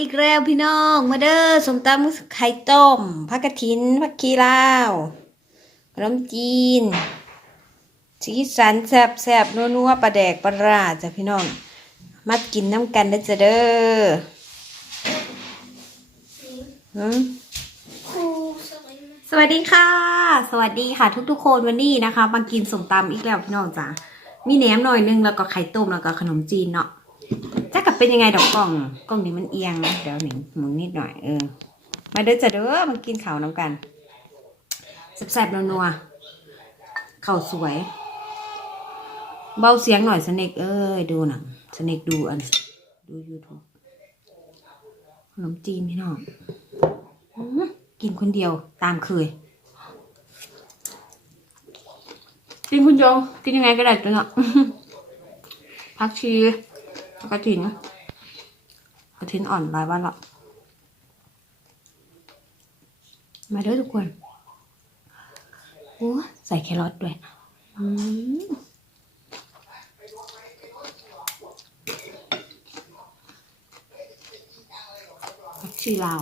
อีกแล้วพี่น้อง มาเด้อสมตำไข่ต้มผักกระถินผักคีลาวขนมจีนสีสันแซ่บแซ่บนัวนัวปลาแดกปลาราจ้ะพี่น้อง มากินน้ำกันเด้จ้ะเด้อหืมสวัสดีค่ะ สวัสดีค่ะ ทุกๆคนวันนี้นะคะมากินสมตำอีกแล้วพี่น้องจ้ะมีแหนมหน่อยนึงแล้วก็ไข่ต้มแล้วก็ขนมจีนเนาะ จะกลับเป็นยังไงดอกกล้องกล้องนี้มันเอียงนะเดี๋ยวหนิงหมุนนิดหน่อยเออมาเด้อจ้ะเด้อมากินข้าวน้ำกันแซ่บๆนัวๆข้าวสวย เบาเสียงหน่อยสเน็กเอ้ยดูหนังสเน็กดูอันดูยูทูบขนมจีนพี่น้องกินคนเดียวตามเคยกินคนเดียวกินยังไงก็ได้ตัวเนาะพักชี กระถินกระถินอ่อนลายวันละมาเด้อทุกคนโอ้ใส่แครอทด้วยอืมผักชีลาว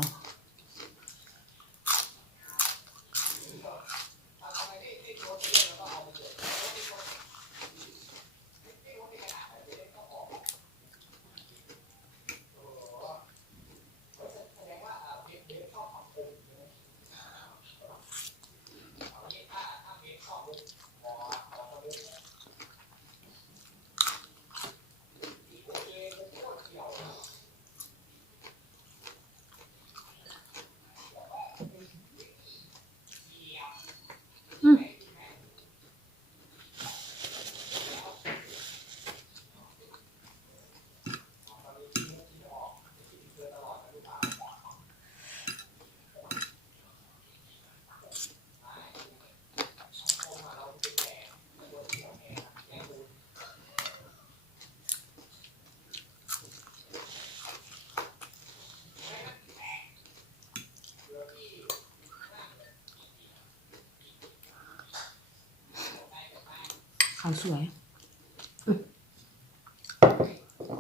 ขาวสวย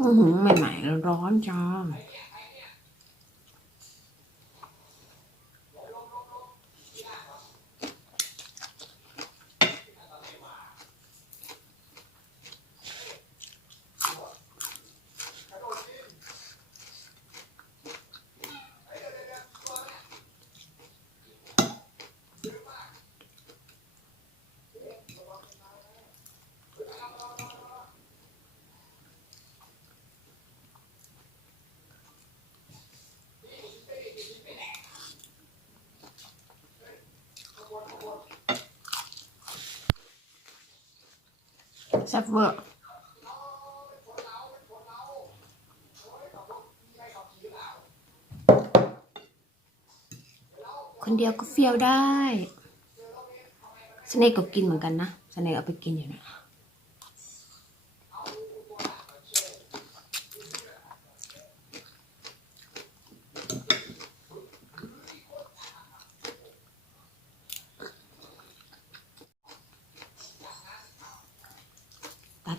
อือหือใหม่ๆแล้วร้อนจ้า แซ่บเวอร์คนเดียวก็เฟี้ยวได้สเนกก็กินเหมือนกันนะสเนกเอาไปกินอยู่นะ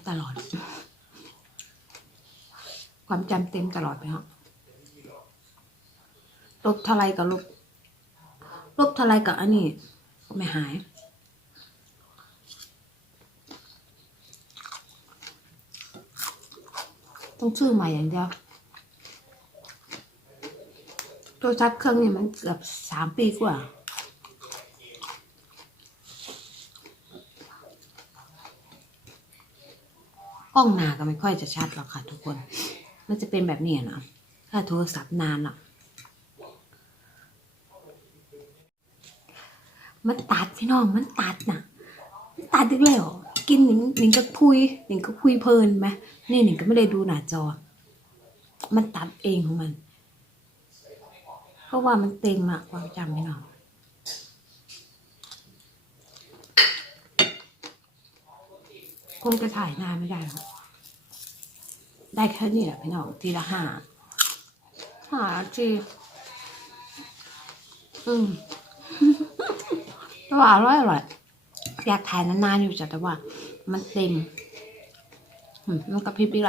ตลอด ความจำเต็มตลอดไปฮะลบเท่าไรกับลบลบเท่าไรกับอันนี้ไม่หาย ต้องซื้อใหม่อย่างเดียวโทรศัพท์เครื่องนี้มันเกือบสามปีกว่า กล้องหนาก็ไม่ค่อยจะชัดหรอกค่ะ ทุกคน มันจะเป็นแบบนี้เนาะถ้าโทรศัพท์นานอะมันตัดพี่น้องมันตัดน่ะมันตัดอีกแล้วกินหนิงหนิงก็คุยหนิงก็คุยเพลินไหมนี่หนิงก็ไม่ได้ดูหน้าจอ มันตัดเองของมัน เพราะว่ามันเต็มอะความจำพี่น้อง คงจะถ่ายนานไม่ได้หรอกได้แค่นี้แหละพี่น้องทีละห้าห้าทีอืมแต่ว่าอร่อยอร่อยอยากถ่ายนานๆอยู่จ้ะแต่ว่า มันเต็ม มันกระพริบอีกละ